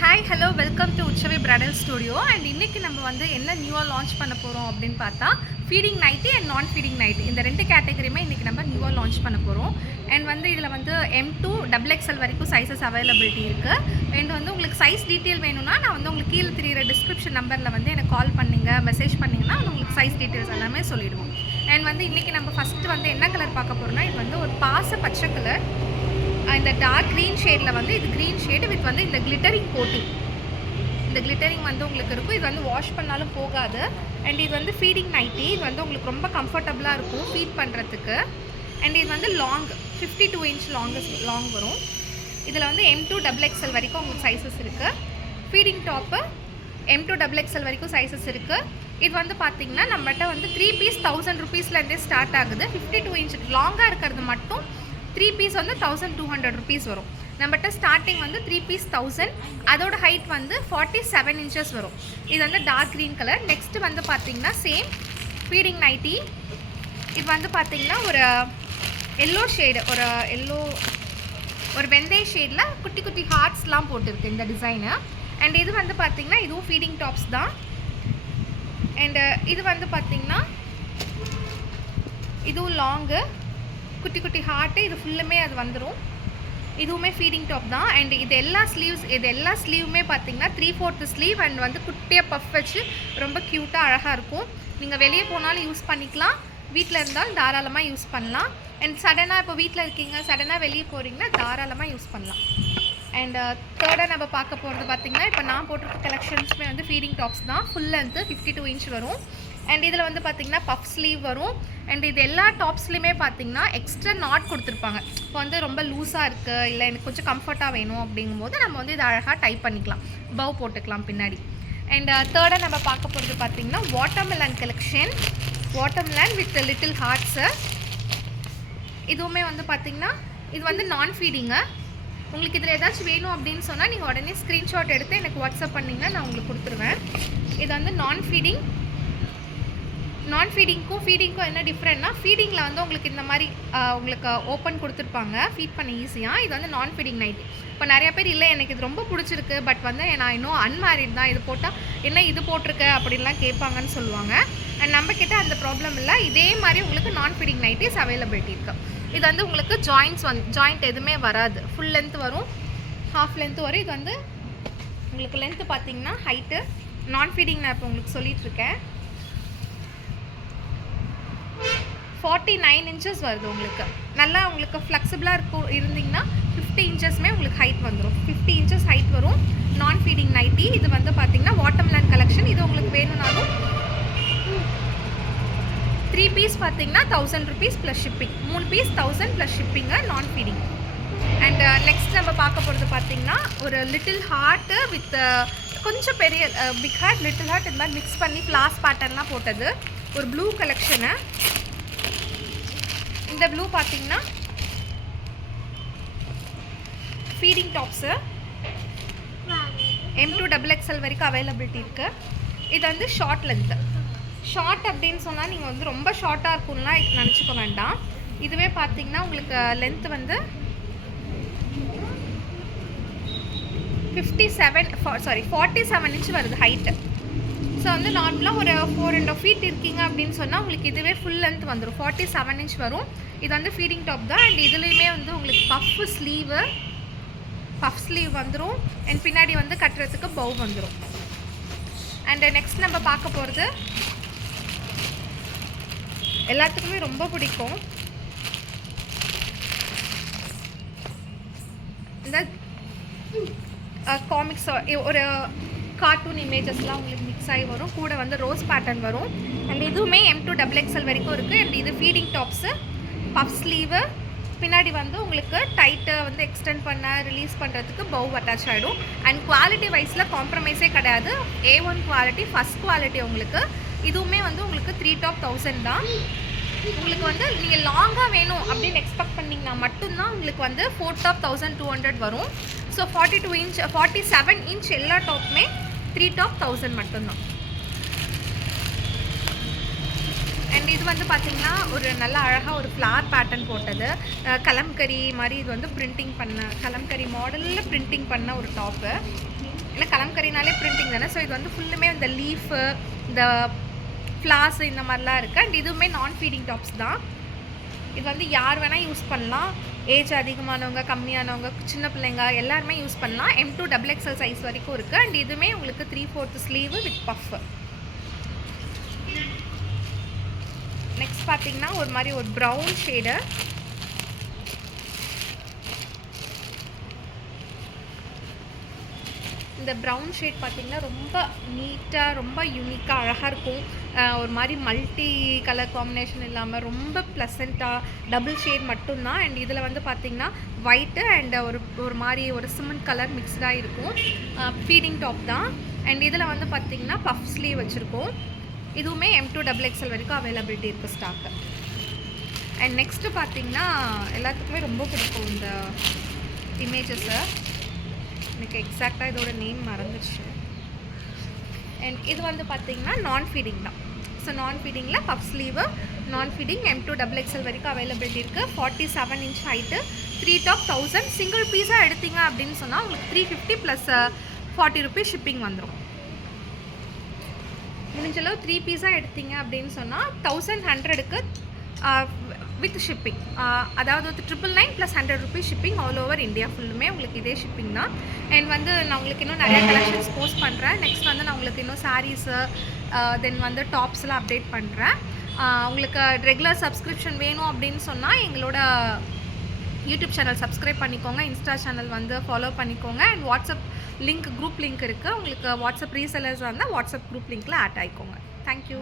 Hi hello welcome to Utsavi bridal studio. And இன்றைக்கி நம்ம வந்து என்ன நியூவாக லான்ச் பண்ண போகிறோம் அப்படின்னு பார்த்தா ஃபீடிங் நைட்டி அண்ட் நான் ஃபீடிங் நைட்டி இந்த ரெண்டு கேட்டகரியுமே இன்றைக்கி நம்ம நியூவாக லான்ச் பண்ண போகிறோம். அண்ட் வந்து இதில் வந்து M2 XXL வரைக்கும் சைஸஸ் அவைலபிலிட்டி இருக்குது. அண்ட் வந்து உங்களுக்கு சைஸ் டீட்டெயில் வேணும்னா நான் வந்து உங்களுக்கு கீழே தெரியிற டிஸ்கிரிப்ஷன் நம்பரில் வந்து எனக்கு கால் பண்ணிங்க மெசேஜ் பண்ணிங்கன்னா உங்களுக்கு சைஸ் டீட்டெயில்ஸ் எல்லாமே சொல்லிவிடுவோம். அண்ட் வந்து இன்றைக்கி நம்ம ஃபஸ்ட்டு வந்து என்ன கலர் பார்க்க போகிறோம்னா இது வந்து ஒரு பாச பச்சை கலர். இந்த டார்க் க்ரீன் ஷேடில் வந்து இது க்ரீன் ஷேடு வித் வந்து இந்த கிளிட்டரிங் கோட்டிங். இந்த கிளிட்டரிங் வந்து உங்களுக்கு இருக்கும். இது வந்து வாஷ் பண்ணாலும் போகாது. அண்ட் இது வந்து ஃபீடிங் நைட்டி. இது வந்து உங்களுக்கு ரொம்ப கம்ஃபர்டபுளாக இருக்கும் ஃபீட் பண்ணுறதுக்கு. அண்ட் இது வந்து லாங் 52 இன்ச் லாங் வரும். இதில் வந்து M2 XXL வரைக்கும் உங்களுக்கு சைஸஸ் இருக்குது. ஃபீடிங் டாப்பு M2 XXL வரைக்கும் சைஸஸ் இருக்குது. இது வந்து பார்த்திங்கன்னா நம்மகிட்ட வந்து 3 பீஸ் 1000 ருபீஸ்லேருந்தே ஸ்டார்ட் ஆகுது. 52 இன்ச் லாங்காக இருக்கிறது மட்டும் 3 பீஸ் வந்து 1200 ருபீஸ் வரும். நம்மகிட்ட ஸ்டார்டிங் வந்து 3 பீஸ் 1000. அதோட ஹைட் வந்து 47 இன்ச்சஸ் வரும். இது வந்து டார்க் க்ரீன் கலர். நெக்ஸ்ட்டு வந்து பார்த்திங்கன்னா சேம் ஃபீடிங் நைட்டி. இது வந்து பார்த்திங்கன்னா ஒரு எல்லோ ஷேடு, ஒரு வெந்தய ஷேடில் குட்டி குட்டி ஹார்ட்ஸ்லாம் போட்டிருக்கு இந்த டிசைனு. அண்ட் இது வந்து பார்த்திங்கன்னா இதுவும் ஃபீடிங் டாப்ஸ் தான். அண்டு இது வந்து பார்த்திங்கன்னா இதுவும் லாங்கு குட்டி குட்டி ஹார்ட்டு. இது ஃபுல்லுமே அது வந்துடும். இதுவுமே ஃபீடிங் டாப் தான். அண்ட் இது எல்லா ஸ்லீவுமே பார்த்திங்கன்னா 3/4 ஸ்லீவ் அண்ட் வந்து குட்டியாக பஃப் வச்சு ரொம்ப க்யூட்டாக அழகாக இருக்கும். நீங்கள் வெளியே போனாலும் யூஸ் பண்ணிக்கலாம், வீட்டில் இருந்தாலும் தாராளமாக யூஸ் பண்ணலாம். அண்ட் சடனாக இப்போ வீட்டில் இருக்கீங்க, சடனாக வெளியே போகிறீங்கன்னா தாராளமாக யூஸ் பண்ணலாம். அண்ட் தேர்டாக நம்ம பார்க்க போகிறது பார்த்திங்கன்னா இப்போ நான் போட்டிருக்க கலெக்ஷன்ஸுமே வந்து ஃபீடிங் டாப்ஸ் தான். ஃபுல் லென்த்து 52 இன்ச் வரும். அண்ட் இதில் வந்து பார்த்திங்கன்னா பஃப் ஸ்லீவ் வரும். அண்ட் இது எல்லா டாப்ஸ்லையுமே பார்த்திங்கன்னா எக்ஸ்ட்ரா நாட் கொடுத்துருப்பாங்க. இப்போ வந்து ரொம்ப லூஸாக இருக்குது, இல்லை எனக்கு கொஞ்சம் கம்ஃபர்ட்டாக வேணும் அப்படிங்கும்போது நம்ம வந்து இதை அழகாக டைப் பண்ணிக்கலாம், பவ் போட்டுக்கலாம் பின்னாடி. அண்ட் தேர்டாக நம்ம பார்க்க போகிறது பார்த்திங்கன்னா watermelon collection. Watermelon with little hearts. இதுவுமே வந்து பார்த்திங்கன்னா இது வந்து நான் ஃபீடிங்கு. உங்களுக்கு இதில் ஏதாச்சும் வேணும் அப்படின்னு சொன்னால் நீங்கள் உடனே ஸ்க்ரீன்ஷாட் எடுத்து எனக்கு வாட்ஸ்அப் பண்ணிங்கன்னா நான் உங்களுக்கு கொடுத்துருவேன். இது வந்து நான் ஃபீடிங்க்கும் ஃபீடிங்க்கும் என்ன டிஃப்ரெண்ட்னா, ஃபீடிங்கில் வந்து உங்களுக்கு இந்த மாதிரி உங்களுக்கு ஓப்பன் கொடுத்துருப்பாங்க ஃபீட் பண்ண ஈஸியாக. இது வந்து நான் ஃபீடிங் நைட்டி. இப்போ நிறையா பேர் இல்லை எனக்கு இது ரொம்ப பிடிச்சிருக்கு, பட் வந்து நான் இன்னும் அன்மேரிட் தான், இது போட்டால் என்ன இது போட்டிருக்க அப்படின்லாம் கேட்பாங்கன்னு சொல்லுவாங்க. அண்ட் நம்மக்கிட்ட அந்த ப்ராப்ளம் இல்லை. இதே மாதிரி உங்களுக்கு நான் ஃபீடிங் நைட்டிஸ் அவைலபிலிட்டி இருக்குது. இது வந்து உங்களுக்கு ஜாயிண்ட் எதுவுமே வராது. ஃபுல் லென்த் வரும், ஹாஃப் லென்த் வரும். இது வந்து உங்களுக்கு லென்த்து பார்த்திங்கன்னா ஹைட்டு நான் ஃபீடிங் நான் இப்போ உங்களுக்கு சொல்லிகிட்ருக்கேன் 49 இன்ச்சஸ் வருது. உங்களுக்கு நல்லா உங்களுக்கு ஃப்ளெக்சிபிளாக இருந்தீங்கன்னா 50 இன்ச்சஸ்மே உங்களுக்கு ஹைட் வந்துடும். 50 இன்ச்சஸ் ஹைட் வரும் நான் ஃபீடிங் நைட்டி. இது வந்து பார்த்திங்கன்னா வாட்டர்மெலன் கலெக்ஷன். இது உங்களுக்கு வேணும்னாலும் 3 பீஸ் பார்த்திங்கன்னா 1000 rupees plus shipping. 3 piece 1000 plus ஷிப்பிங்க நான் ஃபீடிங். அண்ட் நெக்ஸ்ட் நம்ம பார்க்க போகிறது பார்த்திங்கன்னா ஒரு லிட்டில் ஹார்ட்டு வித் கொஞ்சம் பெரிய பிக் ஹார்ட் லிட்டில் ஹார்ட் இந்த மாதிரி மிக்ஸ் பண்ணி ஃப்ளாஸ் பேட்டர்ன்லாம் போட்டது ஒரு ப்ளூ கலெக்ஷனு. இந்த ப்ளூ பார்த்திங்கன்னா ஃபீடிங் டாப்ஸு M2 XXL வரைக்கும் அவைலபிலிட்டி இருக்குது. இது வந்து ஷார்ட் லென்த்து. ஷார்ட் அப்படின்னு சொன்னால் நீங்கள் வந்து ரொம்ப ஷார்ட்டாக இருக்கும்லாம் நினச்சிக்க வேண்டாம். இதுவே பார்த்திங்கன்னா உங்களுக்கு லென்த்து வந்து 47 இன்ச் வருது ஹைட்டு. ஸோ வந்து நார்மலாக ஒரு 4.5 ஃபீட் இருக்கீங்க அப்படின்னு சொன்னால் உங்களுக்கு இதுவே ஃபுல் லென்த் வந்துடும். 47 இன்ச் வரும். இது வந்து ஃபீடிங் டாப் தான். அண்ட் இதுலேயுமே வந்து உங்களுக்கு பஃப் ஸ்லீவ் வந்துடும். அண்ட் பின்னாடி வந்து கட்டுறதுக்கு பவ் வந்துடும். அண்ட் நெக்ஸ்ட் நம்ம பார்க்க போகிறது எல்லாத்துக்குமே ரொம்ப பிடிக்கும், இந்த காமிக்ஸ் ஒரு கார்ட்டூன் இமேஜஸ்லாம் உங்களுக்கு மிக்ஸ் ஆகி வரும். கூட வந்து ரோஸ் பேட்டர்ன் வரும். அண்ட் இதுவுமே M2 XXL வரைக்கும் இருக்குது. அண்ட் இது ஃபீடிங் டாப்ஸு பஃப் ஸ்லீவு. பின்னாடி வந்து உங்களுக்கு டைட்டை வந்து எக்ஸ்டெண்ட் பண்ண ரிலீஸ் பண்ணுறதுக்கு பவ் அட்டாச் ஆகிடும். அண்ட் குவாலிட்டி வைஸில் காம்ப்ரமைஸே கிடையாது. A1 quality, first quality. உங்களுக்கு இதுவுமே வந்து உங்களுக்கு 3 டாப் 1000 தான். உங்களுக்கு வந்து நீங்கள் லாங்காக வேணும் அப்படின்னு எக்ஸ்பெக்ட் பண்ணிங்கன்னா மட்டும்தான் உங்களுக்கு வந்து 4 டாப் 1200 வரும். ஸோ 42 இன்ச் 47 இன்ச் எல்லா டாப்புமே 3 டாப் 1000 மட்டும்தான். அண்ட் இது வந்து பார்த்திங்கன்னா ஒரு நல்ல அழகாக ஒரு ஃப்ளார் பேட்டர்ன் போட்டது கலம்கரி மாதிரி. இது வந்து பிரிண்டிங் பண்ண கலம்கரி மாடலில் பிரிண்டிங் பண்ண ஒரு டாப்பு. ஏன்னா கலம்கரினாலே பிரிண்டிங் தானே. ஸோ இது வந்து ஃபுல்லுமே இந்த லீஃபு, இந்த ஃப்ளார்ஸ் இந்த மாதிரிலாம் இருக்குது. அண்ட் இதுவுமே நான் ஃபீடிங் டாப்ஸ் தான். இது வந்து யார் வேணால் யூஸ் பண்ணலாம். ஏஜ் அதிகமானவங்க, கம்மியானவங்க, சின்ன பிள்ளைங்க எல்லாருமே யூஸ் பண்ணலாம். M2 XXL சைஸ் வரைக்கும் இருக்குது. அண்ட் இதுவுமே உங்களுக்கு 3/4 ஸ்லீவு வித் பஃப். நெக்ஸ்ட் பார்த்தீங்கன்னா ஒரு மாதிரி ஒரு ப்ரௌன் ஷேடு. இந்த ப்ரௌன் ஷேட் பார்த்திங்கன்னா ரொம்ப நீட்டாக, ரொம்ப யூனிக்காக, அழகாக இருக்கும். ஒரு மாதிரி மல்டி கலர் காம்பினேஷன் இல்லாமல் ரொம்ப ப்ளசண்ட்டாக டபுள் ஷேட் மட்டும்தான். அண்ட் இதில் வந்து பார்த்திங்கன்னா ஒயிட்டு அண்ட் ஒரு மாதிரி ஒரு சிமெண்ட் கலர் மிக்ஸ்டாக இருக்கும். ஃபீடிங் டாப் தான். அண்ட் இதில் வந்து பார்த்திங்கன்னா பஃப் ஸ்லீவ் வச்சுருக்கோம். இதுவுமே M2 XXL வரைக்கும் அவைலபிலிட்டி இருக்குது ஸ்டாக்கு. அண்ட் நெக்ஸ்ட்டு பார்த்திங்கன்னா எல்லாத்துக்குமே ரொம்ப பிடிக்கும் இந்த இமேஜஸை. எனக்கு எக்ஸாக்டாக இதோட நேம் மறந்துடுச்சு. அண்ட் இது வந்து பார்த்திங்கன்னா நான் ஃபீடிங் தான். ஸோ நான் ஃபீடிங்கில் பஃப் ஸ்லீவு, நான் ஃபீடிங் M2 XXL வரைக்கும் அவைலபிலிட்டி இருக்குது. 47 இன்ச் ஹைட்டு, 3 டாப் 1000. சிங்கிள் பீஸாக எடுத்தீங்க அப்படின்னு சொன்னால் உங்களுக்கு 350 ப்ளஸ் 40 ருபீஸ் ஷிப்பிங் வந்துடும். முடிஞ்சளவு 3 பீஸாக எடுத்தீங்க அப்படின்னு சொன்னால் 1100க்கு வித் ஷிப்பிங். அதாவது வந்து 999 plus 100 rupees shipping all over India ஃபுல்லுமே உங்களுக்கு இதே ஷிப்பிங் தான். அண்ட் வந்து நான் உங்களுக்கு இன்னும் நிறையா கலெக்ஷன்ஸ் போஸ்ட் பண்ணுறேன். நெக்ஸ்ட் வந்து நான் உங்களுக்கு இன்னும் சாரீஸு தென் வந்து டாப்ஸ்லாம் அப்டேட் பண்ணுறேன். உங்களுக்கு ரெகுலர் சப்ஸ்கிரிப்ஷன் வேணும் அப்படின்னு சொன்னால் எங்களோட யூடியூப் சேனல் சப்ஸ்கிரைப் பண்ணிக்கோங்க, இன்ஸ்டா சேனல் வந்து ஃபாலோ பண்ணிக்கோங்க. And WhatsApp link, group link இருக்குது. உங்களுக்கு வாட்ஸ்அப் ரீசெல்லர்ஸ் இருந்தால் வாட்ஸ்அப் குரூப் லிங்க்கில் ஆட் ஆகிக்கோங்க. தேங்க்யூ.